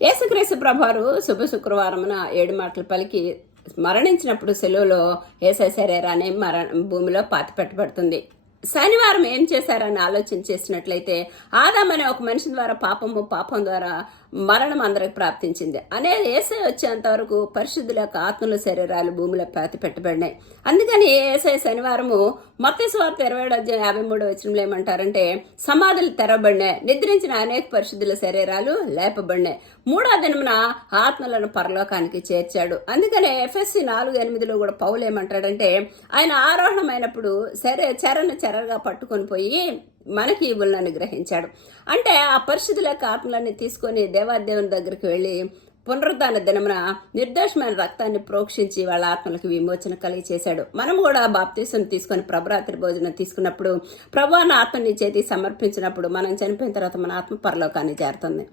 యేసుక్రీస్తు ప్రభువారు శుభ శుక్రవారమున 7 మాటలు పలికి మరణించినప్పుడు సెలువులో యేసయ్య శరీరాన్ని భూమిలో పాతిపెట్టబడుతుంది. శనివారం ఏం చేశారని ఆలోచన చేసినట్లయితే ఆదాం అనే ఒక మనిషి ద్వారా పాపం ద్వారా మరణం అందరికి ప్రాప్తించింది. అనేది యేసయ్య వచ్చేంత వరకు పరిశుద్ధుల యొక్క ఆత్మల శరీరాలు భూమిలో పాతి పెట్టబడినాయి. అందుకని యేసయ్య శనివారము మత్తయి సువార్త 27:53 ఏమంటారంటే, సమాధులు తెరవబడినాయి, నిద్రించిన అనేక పరిశుద్ధుల శరీరాలు లేపబడినాయి, 3వ దినమున ఆత్మలను పరలోకానికి చేర్చాడు. అందుకనే ఎఫ్ఎస్సి 4:8 కూడా పౌలు ఏమంటాడంటే, ఆయన ఆరోహణమైనప్పుడు చెరగా పట్టుకొని పోయి మనకి ఈవులను అనుగ్రహించాడు. అంటే ఆ పరిశుద్ధుల యొక్క ఆత్మలన్నీ తీసుకొని దేవాదేవుని దగ్గరికి వెళ్ళి పునరుద్ధాన దినమున నిర్దోషమైన రక్తాన్ని ప్రోక్షించి వాళ్ళ ఆత్మలకు విమోచన కలిగి చేశాడు. మనం కూడా బాప్తీసం తీసుకొని ప్రభురాత్రి భోజనం తీసుకున్నప్పుడు ప్రభువాన ఆత్మని చేతి సమర్పించినప్పుడు మనం చనిపోయిన తర్వాత మన ఆత్మ పరలోకాన్ని చేరుతుంది.